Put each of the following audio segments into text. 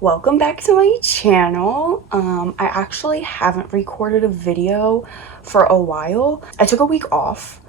Welcome back to my channel. I actually haven't recorded a video for a while. I took a week off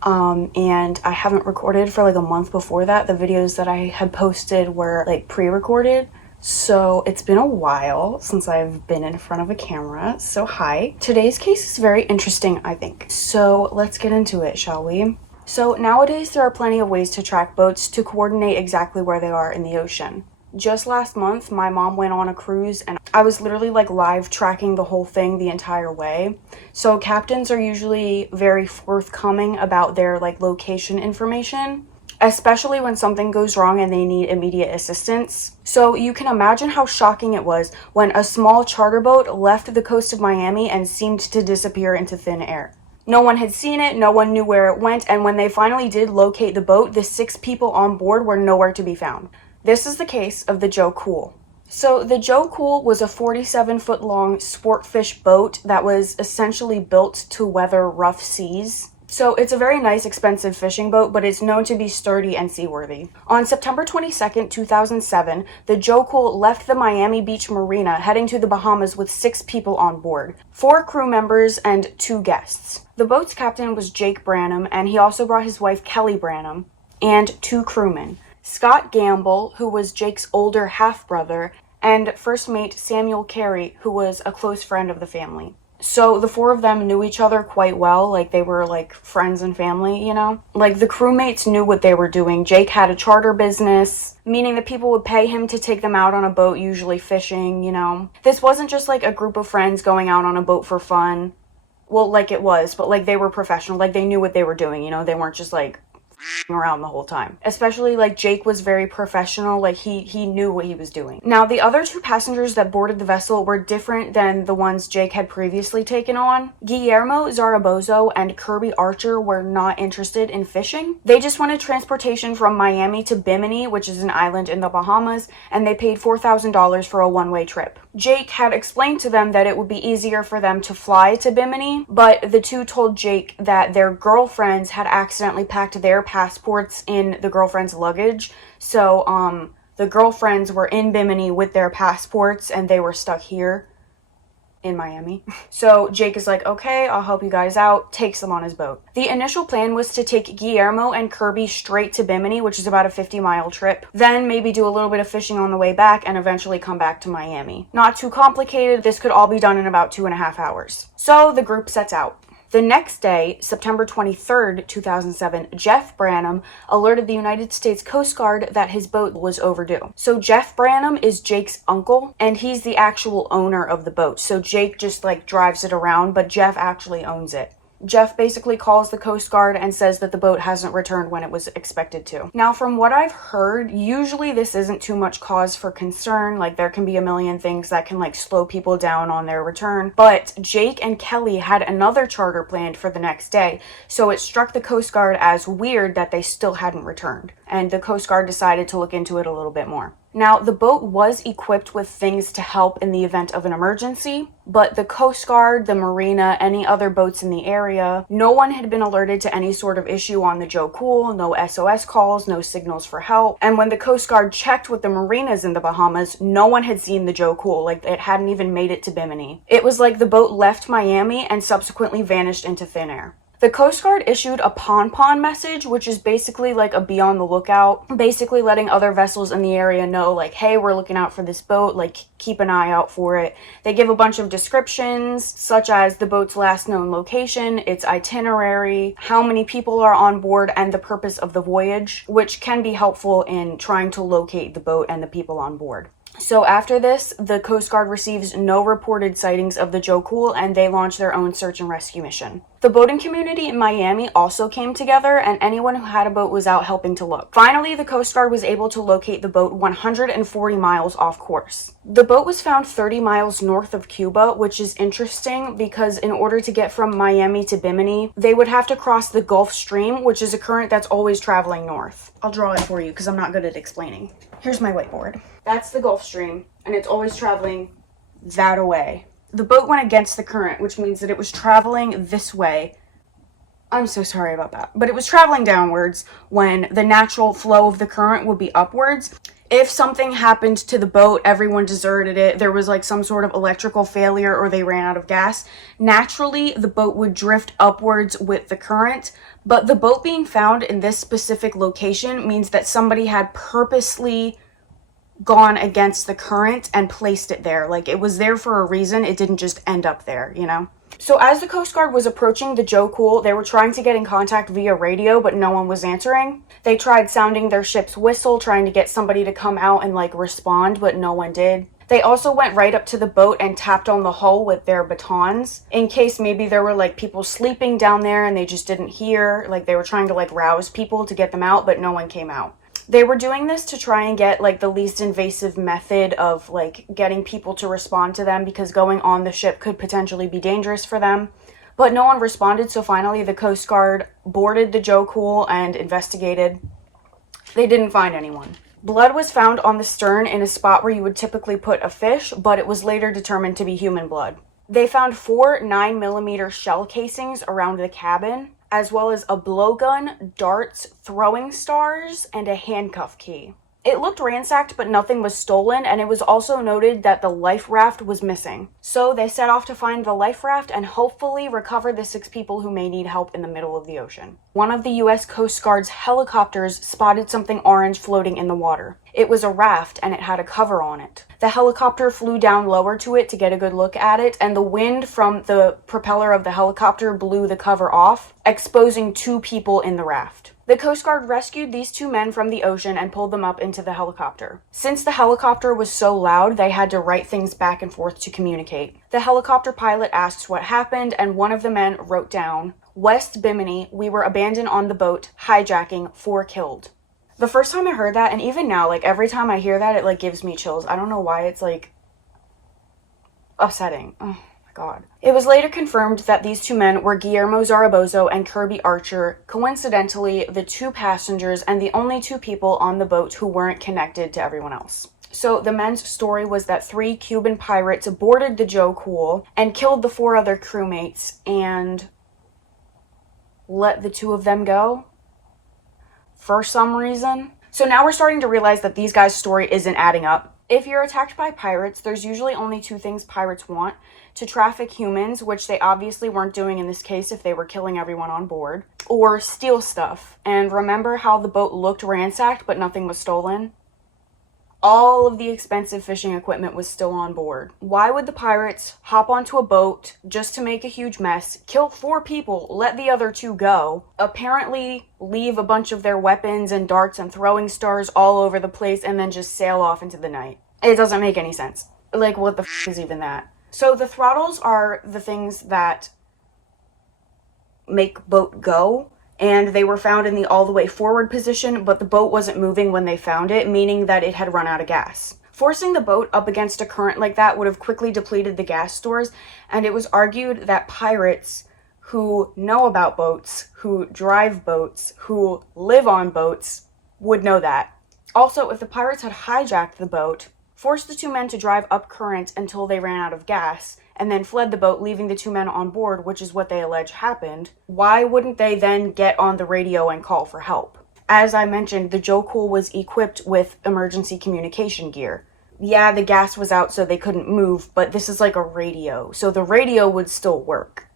and I haven't recorded for like a month before that. The videos that I had posted were like pre-recorded. So it's been a while since I've been in front of a camera. So hi. Today's case is very interesting, I think. So let's get into it, shall we? So nowadays there are plenty of ways to track boats to coordinate exactly where they are in the ocean. Just last month, my mom went on a cruise and I was literally like live tracking the whole thing the entire way. So captains are usually very forthcoming about their like location information, especially when something goes wrong and they need immediate assistance. So you can imagine how shocking it was when a small charter boat left the coast of Miami and seemed to disappear into thin air. No one had seen it, no one knew where it went, and when they finally did locate the boat, the 6 people on board were nowhere to be found. This is the case of the Joe Cool. So the Joe Cool was a 47-foot long sport fish boat that was essentially built to weather rough seas. So it's a very nice, expensive fishing boat, but it's known to be sturdy and seaworthy. On September 22nd, 2007, the Joe Cool left the Miami Beach Marina heading to the Bahamas with 6 people on board, 4 crew members and 2 guests. The boat's captain was Jake Branham, and he also brought his wife Kelly Branham and 2 crewmen. Scott Gamble, who was Jake's older half-brother, and first mate Samuel Carey, who was a close friend of the family. So the 4 of them knew each other quite well, like they were like friends and family, you know? Like the crewmates knew what they were doing. Jake had a charter business, meaning that people would pay him to take them out on a boat, usually fishing, you know? This wasn't just like a group of friends going out on a boat for fun. Well, like it was, but like they were professional, like they knew what they were doing, you know? They weren't just like around the whole time. Especially like Jake was very professional, like he knew what he was doing. Now the other 2 passengers that boarded the vessel were different than the ones Jake had previously taken on. Guillermo Zarabozo and Kirby Archer were not interested in fishing. They just wanted transportation from Miami to Bimini, which is an island in the Bahamas, and they paid $4,000 for a one-way trip. Jake had explained to them that it would be easier for them to fly to Bimini, but the 2 told Jake that their girlfriends had accidentally packed their passports in the girlfriend's luggage. So the girlfriends were in Bimini with their passports and they were stuck here in Miami. So Jake is like, okay, I'll help you guys out, takes them on his boat. The initial plan was to take Guillermo and Kirby straight to Bimini, which is about a 50-mile trip, then maybe do a little bit of fishing on the way back and eventually come back to Miami. Not too complicated, this could all be done in about 2.5 hours. So the group sets out. The next day, September 23rd, 2007, Jeff Branham alerted the United States Coast Guard that his boat was overdue. So Jeff Branham is Jake's uncle, and he's the actual owner of the boat. So Jake just like drives it around, but Jeff actually owns it. Jeff basically calls the Coast Guard and says that the boat hasn't returned when it was expected to. Now, from what I've heard, usually this isn't too much cause for concern. Like, there can be a million things that can, like, slow people down on their return. But Jake and Kelly had another charter planned for the next day, so it struck the Coast Guard as weird that they still hadn't returned. And the Coast Guard decided to look into it a little bit more. Now, the boat was equipped with things to help in the event of an emergency, but the Coast Guard, the marina, any other boats in the area, no one had been alerted to any sort of issue on the Joe Cool, no SOS calls, no signals for help. And when the Coast Guard checked with the marinas in the Bahamas, no one had seen the Joe Cool, like it hadn't even made it to Bimini. It was like the boat left Miami and subsequently vanished into thin air. The Coast Guard issued a pon-pon message, which is basically like a be on the lookout, basically letting other vessels in the area know, like, hey, we're looking out for this boat, like, keep an eye out for it. They give a bunch of descriptions, such as the boat's last known location, its itinerary, how many people are on board, and the purpose of the voyage, which can be helpful in trying to locate the boat and the people on board. So after this, the Coast Guard receives no reported sightings of the Joe Cool, and they launch their own search and rescue mission. The boating community in Miami also came together, and anyone who had a boat was out helping to look. Finally, the Coast Guard was able to locate the boat 140 miles off course. The boat was found 30 miles north of Cuba, which is interesting because in order to get from Miami to Bimini, they would have to cross the Gulf Stream, which is a current that's always traveling north. I'll draw it for you because I'm not good at explaining. Here's my whiteboard. That's the Gulf Stream, and it's always traveling that away. The boat went against the current, which means that it was traveling this way. I'm so sorry about that. But it was traveling downwards when the natural flow of the current would be upwards. if something happened to the boat, everyone deserted it, there was like some sort of electrical failure or they ran out of gas, naturally the boat would drift upwards with the current. But the boat being found in this specific location means that somebody had purposely gone against the current and placed it there. Like, it was there for a reason. It didn't just end up there, you know? So as the Coast Guard was approaching the Joe Cool, they were trying to get in contact via radio, but no one was answering. They tried sounding their ship's whistle, trying to get somebody to come out and like respond, but no one did. They also went right up to the boat and tapped on the hull with their batons in case maybe there were like people sleeping down there and they just didn't hear. Like, they were trying to like rouse people to get them out, but no one came out. They were doing this to try and get like the least invasive method of like getting people to respond to them, because going on the ship could potentially be dangerous for them. But no one responded, so finally the Coast Guard boarded the Joe Cool and investigated. They didn't find anyone. Blood was found on the stern in a spot where you would typically put a fish, but it was later determined to be human blood. They found 4 9mm shell casings around the cabin, as well as a blowgun, darts, throwing stars, and a handcuff key. It looked ransacked, but nothing was stolen, and it was also noted that the life raft was missing. So they set off to find the life raft and hopefully recover the 6 people who may need help in the middle of the ocean. One of the U.S. Coast Guard's helicopters spotted something orange floating in the water. It was a raft, and it had a cover on it. The helicopter flew down lower to it to get a good look at it, and the wind from the propeller of the helicopter blew the cover off, exposing 2 people in the raft. The Coast Guard rescued these 2 men from the ocean and pulled them up into the helicopter. Since the helicopter was so loud, they had to write things back and forth to communicate. The helicopter pilot asked what happened, and one of the men wrote down, "West Bimini, we were abandoned on the boat, hijacking, 4 killed." The first time I heard that, and even now, like every time I hear that, it like gives me chills. I don't know why, it's like upsetting. Oh my god. It was later confirmed that these 2 men were Guillermo Zarabozo and Kirby Archer, coincidentally the 2 passengers and the only 2 people on the boat who weren't connected to everyone else. So the men's story was that 3 Cuban pirates boarded the Joe Cool and killed the 4 other crewmates and let the 2 of them go for some reason. So now we're starting to realize that these guys' story isn't adding up. If you're attacked by pirates, there's usually only 2 things pirates want: to traffic humans, which they obviously weren't doing in this case if they were killing everyone on board, or steal stuff. And remember how the boat looked ransacked but nothing was stolen? All of the expensive fishing equipment was still on board. Why would the pirates hop onto a boat just to make a huge mess, kill 4 people, let the other 2 go, apparently leave a bunch of their weapons and darts and throwing stars all over the place, and then just sail off into the night? It doesn't make any sense. Like, what the is even that? So the throttles are the things that make boat go, and they were found in the all the way forward position, but the boat wasn't moving when they found it, meaning that it had run out of gas. Forcing the boat up against a current like that would have quickly depleted the gas stores, and it was argued that pirates who know about boats, who drive boats, who live on boats, would know that. Also, if the pirates had hijacked the boat, forced the 2 men to drive up current until they ran out of gas, and then fled the boat, leaving the 2 men on board, which is what they allege happened, why wouldn't they then get on the radio and call for help? As I mentioned, the Joe Cool was equipped with emergency communication gear. Yeah, the gas was out so they couldn't move, but this is like a radio, so the radio would still work.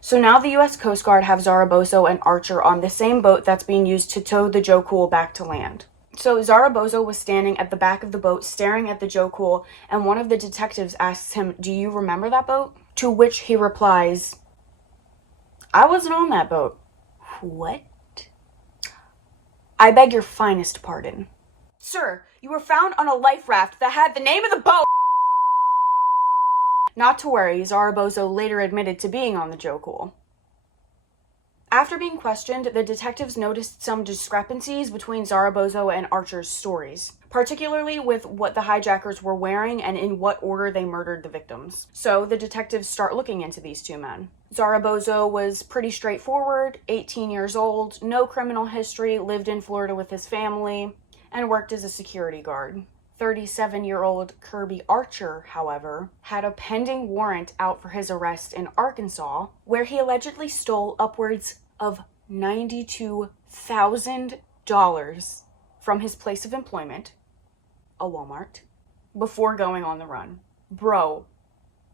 So now the U.S. Coast Guard have Zarabozo and Archer on the same boat that's being used to tow the Joe Cool back to land. So Zarabozo was standing at the back of the boat staring at the Joe Cool, and one of the detectives asks him, "Do you remember that boat?" To which he replies, "I wasn't on that boat." What? "I beg your finest pardon." "Sir, you were found on a life raft that had the name of the boat." Not to worry, Zarabozo later admitted to being on the Joe Cool. After being questioned, the detectives noticed some discrepancies between Zarabozo and Archer's stories, particularly with what the hijackers were wearing and in what order they murdered the victims. So the detectives start looking into these 2 men. Zarabozo was pretty straightforward, 18 years old, no criminal history, lived in Florida with his family, and worked as a security guard. 37-year-old Kirby Archer, however, had a pending warrant out for his arrest in Arkansas, where he allegedly stole upwards of $92,000 from his place of employment, a Walmart, before going on the run. Bro,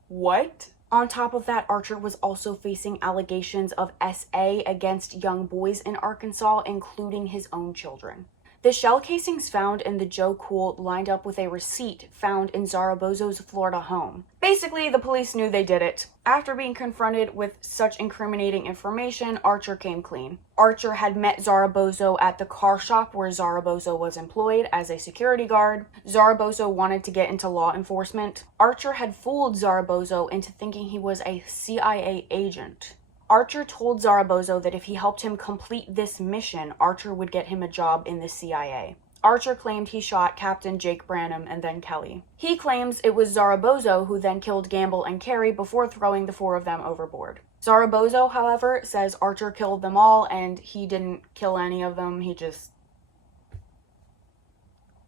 what? On top of that, Archer was also facing allegations of SA against young boys in Arkansas, including his own children. The shell casings found in the Joe Cool lined up with a receipt found in Zarabozo's Florida home. Basically, the police knew they did it. After being confronted with such incriminating information, Archer came clean. Archer had met Zarabozo at the car shop where Zarabozo was employed as a security guard. Zarabozo wanted to get into law enforcement. Archer had fooled Zarabozo into thinking he was a CIA agent. Archer told Zarabozo that if he helped him complete this mission, Archer would get him a job in the CIA. Archer claimed he shot Captain Jake Branham and then Kelly. He claims it was Zarabozo who then killed Gamble and Carey before throwing the 4 of them overboard. Zarabozo, however, says Archer killed them all and he didn't kill any of them. He just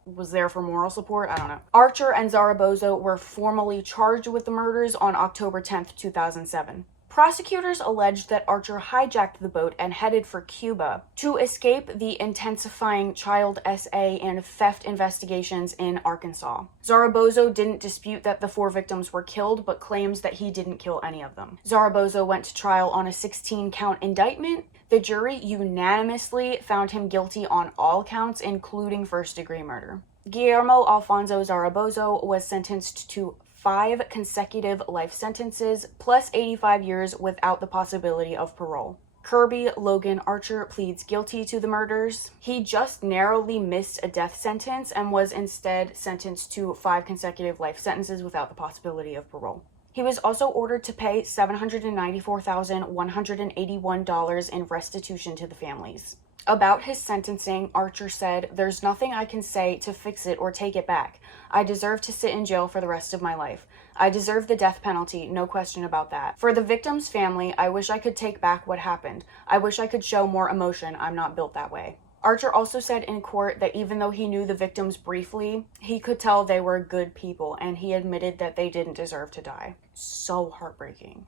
was there for moral support. I don't know. Archer and Zarabozo were formally charged with the murders on October 10th, 2007. Prosecutors alleged that Archer hijacked the boat and headed for Cuba to escape the intensifying child SA and theft investigations in Arkansas. Zarabozo didn't dispute that the 4 victims were killed, but claims that he didn't kill any of them. Zarabozo went to trial on a 16-count indictment. The jury unanimously found him guilty on all counts, including first-degree murder. Guillermo Alfonso Zarabozo was sentenced to 5 consecutive life sentences, plus 85 years without the possibility of parole. Kirby Logan Archer pleads guilty to the murders. He just narrowly missed a death sentence and was instead sentenced to 5 consecutive life sentences without the possibility of parole. He was also ordered to pay $794,181 in restitution to the families. About his sentencing, Archer said, "There's nothing I can say to fix it or take it back. I deserve to sit in jail for the rest of my life. I deserve the death penalty, no question about that. For the victim's family, I wish I could take back what happened. I wish I could show more emotion. I'm not built that way." Archer also said in court that even though he knew the victims briefly, he could tell they were good people, and he admitted that they didn't deserve to die. So heartbreaking.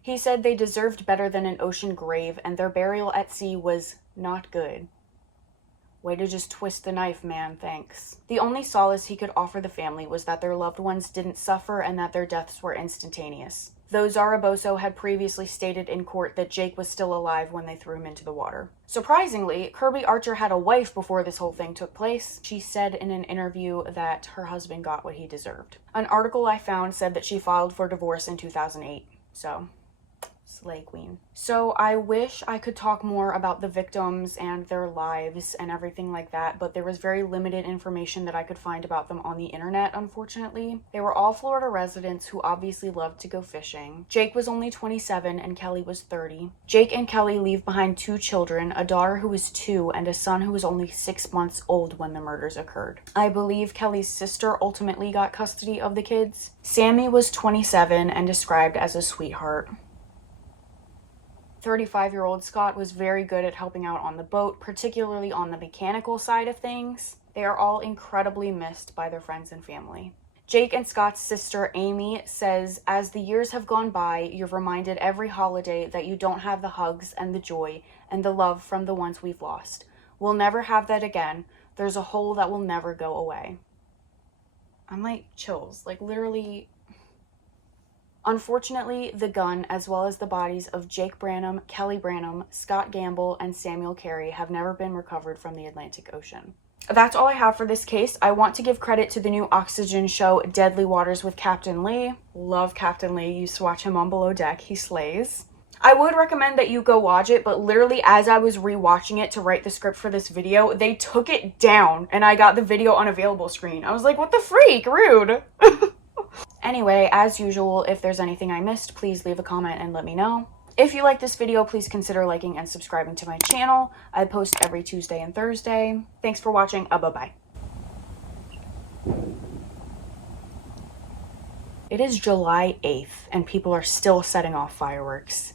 He said they deserved better than an ocean grave, and their burial at sea was not good. Way to just twist the knife, man, thanks. The only solace he could offer the family was that their loved ones didn't suffer and that their deaths were instantaneous. Though Zarabozo had previously stated in court that Jake was still alive when they threw him into the water. Surprisingly, Kirby Archer had a wife before this whole thing took place. She said in an interview that her husband got what he deserved. An article I found said that she filed for divorce in 2008, so slay queen. So I wish I could talk more about the victims and their lives and everything like that, but there was very limited information that I could find about them on the internet, unfortunately. They were all Florida residents who obviously loved to go fishing. Jake was only 27 and Kelly was 30. Jake and Kelly leave behind 2 children, a daughter who was 2 and a son who was only 6 months old when the murders occurred. I believe Kelly's sister ultimately got custody of the kids. Sammy was 27 and described as a sweetheart. 35-year-old Scott was very good at helping out on the boat, particularly on the mechanical side of things. They are all incredibly missed by their friends and family. Jake and Scott's sister, Amy, says, "As the years have gone by, you've reminded every holiday that you don't have the hugs and the joy and the love from the ones we've lost. We'll never have that again. There's a hole that will never go away." I'm like, chills. Like, literally. Unfortunately, the gun, as well as the bodies of Jake Branham, Kelly Branham, Scott Gamble, and Samuel Carey have never been recovered from the Atlantic Ocean. That's all I have for this case. I want to give credit to the new Oxygen show, Deadly Waters with Captain Lee. Love Captain Lee. Used to watch him on Below Deck. He slays. I would recommend that you go watch it, but literally as I was rewatching it to write the script for this video, they took it down and I got the video unavailable screen. I was like, what the freak? Rude. Anyway, as usual, if there's anything I missed, please leave a comment and let me know. If you like this video, please consider liking and subscribing to my channel. I post every Tuesday and Thursday. Thanks for watching. Bye-bye. It is July 8th and people are still setting off fireworks.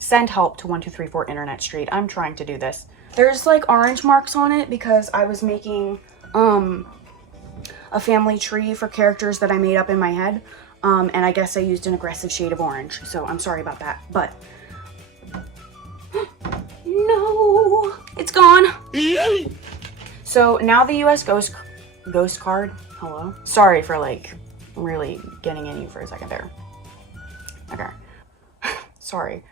Send help to 1234 Internet Street. I'm trying to do this. There's like orange marks on it because I was making a family tree for characters that I made up in my head. And I guess I used an aggressive shade of orange. So I'm sorry about that. But no, it's gone. So now the US Ghost card, hello? Sorry for like really getting in you for a second there. Okay. Sorry.